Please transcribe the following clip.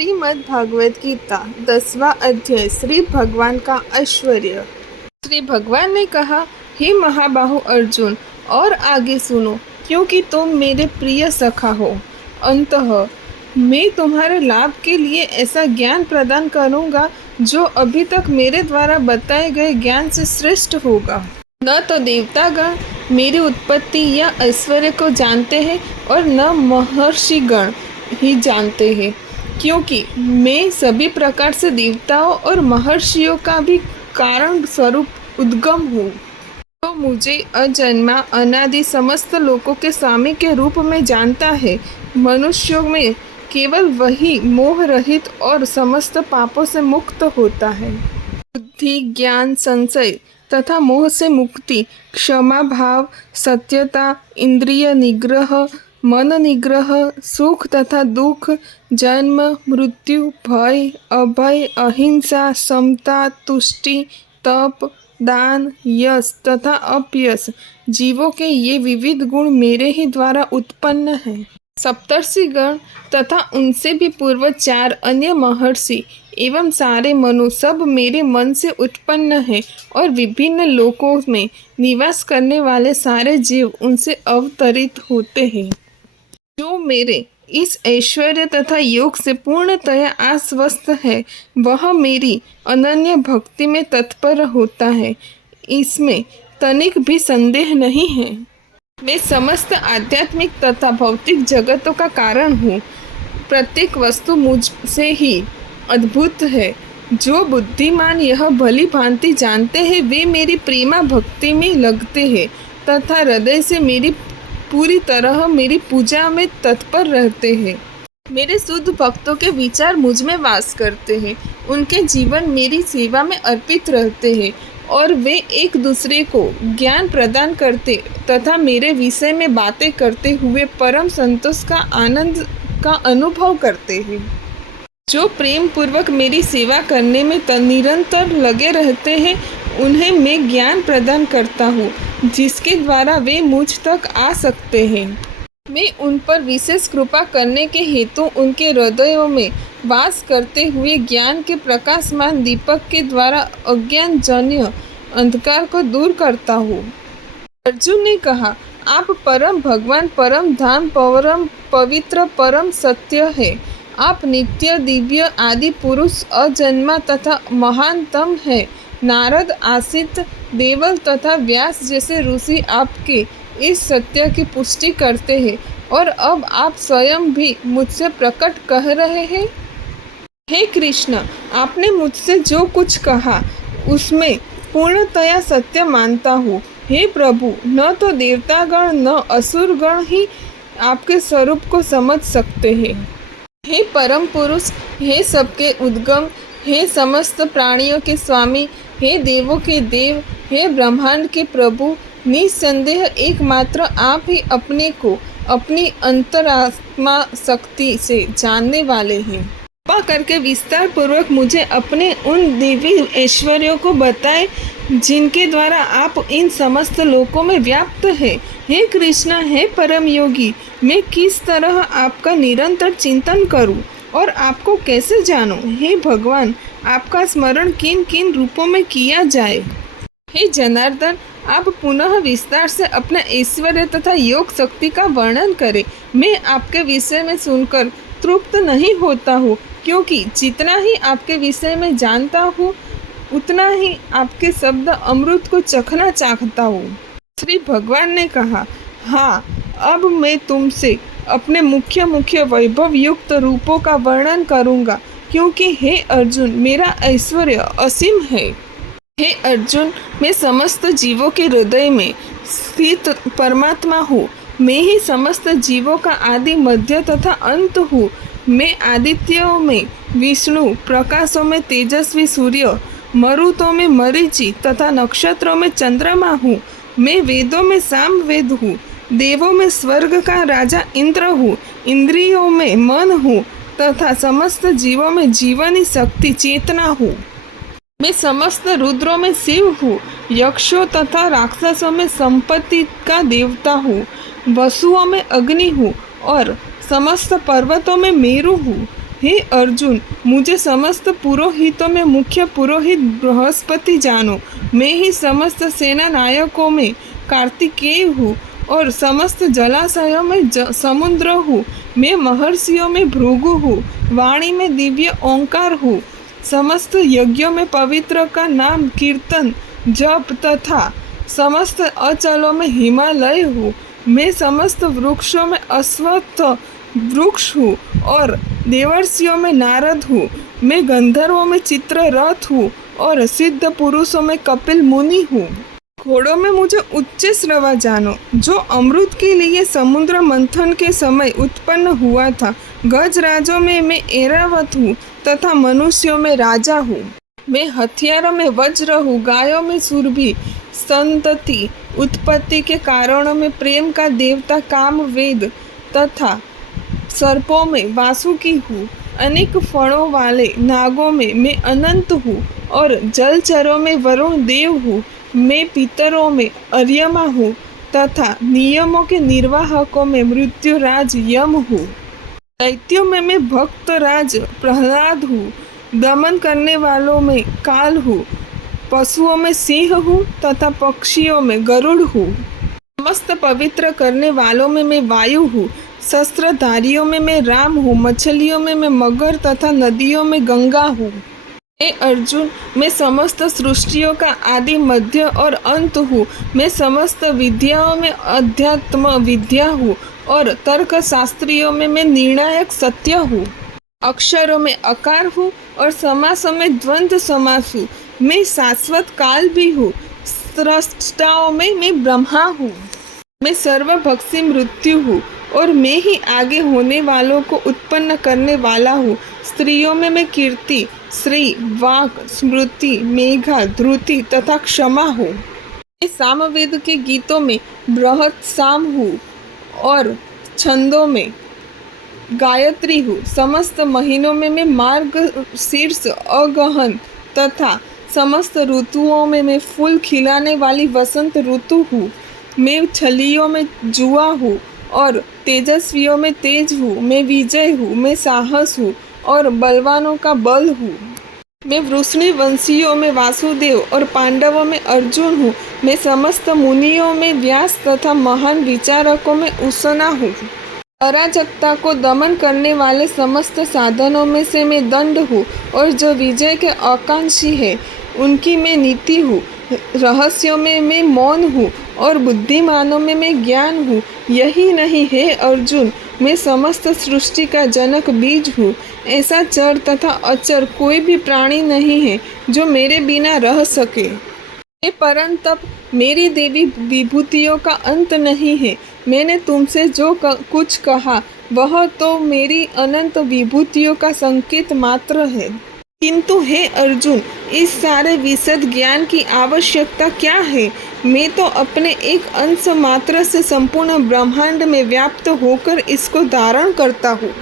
श्रीमद् भागवत गीता 10वां अध्याय श्री भगवान का ऐश्वर्य। श्री भगवान ने कहा, हे महाबाहु अर्जुन, और आगे सुनो, क्योंकि तुम मेरे प्रिय सखा हो। अंततः मैं तुम्हारे लाभ के लिए ऐसा ज्ञान प्रदान करूंगा जो अभी तक मेरे द्वारा बताए गए ज्ञान से श्रेष्ठ होगा। न तो देवतागण मेरी उत्पत्ति या ऐश्वर्य को जानते हैं और न महर्षिगण ही जानते हैं, क्योंकि मैं सभी प्रकार से देवताओं और महर्षियों का भी कारण स्वरूप उद्गम हूँ। तो मुझे अजन्मा अनादि समस्त लोकों के स्वामी के रूप में जानता है। मनुष्यों में केवल वही मोह रहित और समस्त पापों से मुक्त होता है। बुद्धि, ज्ञान, संशय तथा मोह से मुक्ति, क्षमा भाव, सत्यता, इंद्रिय निग्रह, मन निग्रह, सुख तथा दुख, जन्म मृत्यु, भय, अभय, अहिंसा, समता, तुष्टि, तप, दान, यश तथा अपयश, जीवों के ये विविध गुण मेरे ही द्वारा उत्पन्न हैं। सप्तर्षिगण तथा उनसे भी पूर्व 4 अन्य महर्षि एवं सारे मनु सब मेरे मन से उत्पन्न है, और विभिन्न लोकों में निवास करने वाले सारे जीव उनसे अवतरित होते हैं। जो मेरे इस ऐश्वर्य तथा योग से पूर्णतया आश्वस्त है, वह मेरी अनन्य भक्ति में तत्पर होता है, इसमें तनिक भी संदेह नहीं है। मैं समस्त आध्यात्मिक तथा भौतिक जगतों का कारण हूँ। प्रत्येक वस्तु मुझसे ही अद्भुत है। जो बुद्धिमान यह भली भांति जानते हैं, वे मेरी प्रेमा भक्ति में लगते हैं तथा हृदय से मेरी पूरी तरह मेरी पूजा में तत्पर रहते हैं। मेरे शुद्ध भक्तों के विचार मुझ में वास करते हैं। उनके जीवन मेरी सेवा में अर्पित रहते हैं, और वे एक दूसरे को ज्ञान प्रदान करते तथा मेरे विषय में बातें करते हुए परम संतोष का आनंद का अनुभव करते हैं। जो प्रेम पूर्वक मेरी सेवा करने में निरंतर लगे रहते हैं, उन्हें मैं ज्ञान प्रदान करता हूँ, जिसके द्वारा वे मुझ तक आ सकते हैं। मैं उन पर विशेष कृपा करने के हेतु उनके हृदयों में वास करते हुए ज्ञान के प्रकाशमान दीपक के द्वारा अज्ञानजन्य अंधकार को दूर करता हूँ। अर्जुन ने कहा, आप परम भगवान, परम धाम, परम पवित्र, परम सत्य है। आप नित्य, दिव्य, आदि पुरुष, अजन्मा तथा महानतम है। नारद, आसित, देवल तथा व्यास जैसे ऋषि आपके इस सत्य की पुष्टि करते हैं, और अब आप स्वयं भी मुझसे प्रकट कह रहे हैं। हे कृष्ण, आपने मुझसे जो कुछ कहा उसमें पूर्णतया सत्य मानता हूँ। हे प्रभु, न तो देवतागण न असुरगण ही आपके स्वरूप को समझ सकते हैं। हे परम पुरुष, हे सबके उद्गम, हे समस्त प्राणियों के स्वामी, हे देवों के देव, हे ब्रह्मांड के प्रभु, निस्संदेह एकमात्र आप ही अपने को अपनी अंतरात्मा शक्ति से जानने वाले हैं। कृपा करके विस्तार पूर्वक मुझे अपने उन दिव्य ऐश्वर्यों को बताएं, जिनके द्वारा आप इन समस्त लोकों में व्याप्त हैं। हे कृष्ण, हे परम योगी, मैं किस तरह आपका निरंतर चिंतन करूं और आपको कैसे जानूं? हे भगवान, आपका स्मरण किन किन रूपों में किया जाए? हे जनार्दन, आप पुनः विस्तार से अपना ऐश्वर्य तथा योग शक्ति का वर्णन करें। मैं आपके विषय में सुनकर तृप्त नहीं होता हूँ, क्योंकि जितना ही आपके विषय में जानता हूँ, उतना ही आपके शब्द अमृत को चखना चाहता हूँ। श्री भगवान ने कहा, हाँ, अब मैं तुमसे अपने मुख्य मुख्य वैभव युक्त रूपों का वर्णन करूँगा, क्योंकि हे अर्जुन, मेरा ऐश्वर्य असीम है। हे अर्जुन, मैं समस्त जीवों के हृदय में स्थित परमात्मा हूँ। मैं ही समस्त जीवों का आदि, मध्य तथा अंत हूँ। मैं आदित्यों में विष्णु, प्रकाशों में तेजस्वी सूर्य, मरुतों में मरीचि तथा नक्षत्रों में चंद्रमा हूँ। मैं वेदों में सामवेद हूँ, देवों में स्वर्ग का राजा इंद्र हूँ, इंद्रियों में मन हूँ तथा समस्त जीवों में जीवनी शक्ति चेतना हूँ। मैं समस्त रुद्रों में शिव हूँ, यक्षों तथा राक्षसों में संपत्ति का देवता हूँ, वसुओं में अग्नि हूँ और समस्त पर्वतों में मेरु हूँ। हे अर्जुन, मुझे समस्त पुरोहितों में मुख्य पुरोहित बृहस्पति जानो। मैं ही समस्त सेना नायकों में कार्तिकेय हूँ और समस्त जलाशयों में समुद्र हूँ। मैं महर्षियों में भृगु हूँ, वाणी में दिव्य ओंकार हूँ। समस्त यज्ञों में पवित्र का नाम कीर्तन जप तथा समस्त अचलों में हिमालय हूँ। मैं समस्त वृक्षों में अश्वत्थ वृक्ष हूँ और देवर्षियों में नारद हूँ। मैं गंधर्वों में चित्ररथ हूँ और सिद्ध पुरुषों में कपिल मुनि हूँ। घोड़ों में मुझे उच्च श्रवा जानो, जो अमृत के लिए समुद्र मंथन के समय उत्पन्न हुआ था। गजराजों में मैं ऐरावत हूँ तथा मनुष्यों में राजा हूँ। मैं हथियारों में वज्र हूँ, गायों में सुरभि, संतति उत्पत्ति के कारणों में प्रेम का देवता काम वेद तथा सर्पों में वासुकी हूँ। अनेक फणों वाले नागों में मैं अनंत हूँ और जलचरों में वरुण देव हूँ। मैं पितरों में अर्यमा हूँ तथा नियमों के निर्वाहकों में मृत्युराज यम हूँ। दैत्यों में मैं भक्तराज प्रहलाद हूँ। दमन करने वालों में काल हूँ। पशुओं में सिंह हूँ तथा पक्षियों में गरुड़ हूँ। समस्त पवित्र करने वालों में मैं वायु हूँ। शस्त्रधारियों में मैं राम हूँ। मछलियों में मैं मगर तथा नदियों में गंगा हूँ। हे अर्जुन, मैं समस्त सृष्टियों का आदि मध्य और अंत हूँ। मैं समस्त विद्याओं में अध्यात्म विद्या हूँ और तर्क शास्त्रियों में मैं निर्णायक सत्य हूँ। अक्षरों में अकार हूँ और समासों में द्वंद्व समास हूँ। मैं शाश्वत काल भी हूँ। स्रष्टाओं में मैं ब्रह्मा हूँ। मैं सर्वभक्षी मृत्यु हूँ और मैं ही आगे होने वालों को उत्पन्न करने वाला हूँ। स्त्रियों में मैं कीर्ति, श्री, वाक, स्मृति, मेघा, धृति तथा क्षमा हूँ। मैं सामवेद के गीतों में बृहत साम हूँ और छंदों में गायत्री हूँ। समस्त महीनों में मैं मार्ग शीर्ष अगहन तथा समस्त ऋतुओं में मैं फूल खिलाने वाली वसंत ऋतु हूँ। मैं छलियों में जुआ हूँ और तेजस्वियों में तेज हूँ। मैं विजय हूँ। मैं साहस हूँ और बलवानों का बल हूँ। मैं वृष्णि वंशियों में वासुदेव और पांडवों में अर्जुन हूँ। मैं समस्त मुनियों में व्यास तथा महान विचारकों में उशना हूँ। अराजकता को दमन करने वाले समस्त साधनों में से मैं दंड हूँ और जो विजय के आकांक्षी है उनकी मैं नीति हूँ। रहस्यों में मैं मौन हूँ और बुद्धिमानों में मैं ज्ञान हूँ। यही नहीं है अर्जुन, मैं समस्त सृष्टि का जनक बीज हूँ। ऐसा चर तथा अचर कोई भी प्राणी नहीं है जो मेरे बिना रह सके। हे परंतप, मेरी देवी विभूतियों का अंत नहीं है। मैंने तुमसे जो कुछ कहा वह तो मेरी अनंत विभूतियों का संकेत मात्र है। किंतु हे अर्जुन, इस सारे विशद ज्ञान की आवश्यकता क्या है? मैं तो अपने एक अंश मात्र से संपूर्ण ब्रह्मांड में व्याप्त होकर इसको धारण करता हूँ।